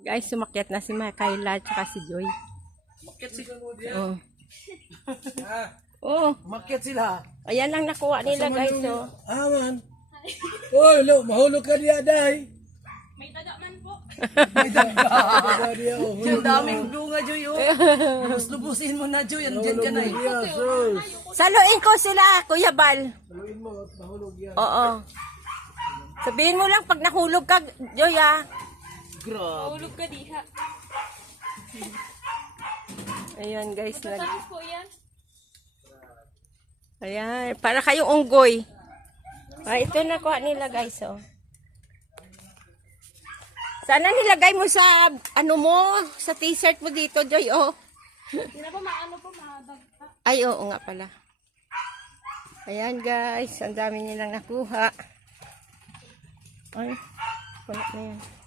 Guys, sumakyat na si Kayla at saka si Joy. Umakyat sila. Oh. Oh, Umakyat sila. ayan lang nakuha nila guys. Oh. Aman. Oy, lo, mahulog ka niya, day. May daga man po. May daga niya. Ang daming bunga, Joy. Oh. Lubus-lubusin mo na, Joy. Andiyan ka na eh. Saluin ko sila, Kuya Bal. Saluin mo, mahulog yan. Oo. Sabihin mo lang pag nahulog ka, Joy ah. Grabe. Hulog ka diha. Ayan guys. Tamis po yan. Ayan, para kayong unggoy. Ah, ito nakuha nila guys. Oh. Sana nilagay mo sa, ano mo, sa t-shirt mo dito, Joy. Oh. Hindi na po maano po, madagta. Ay, oo nga pala. Ayan guys, ang dami nilang nakuha. Ay, wala na yan.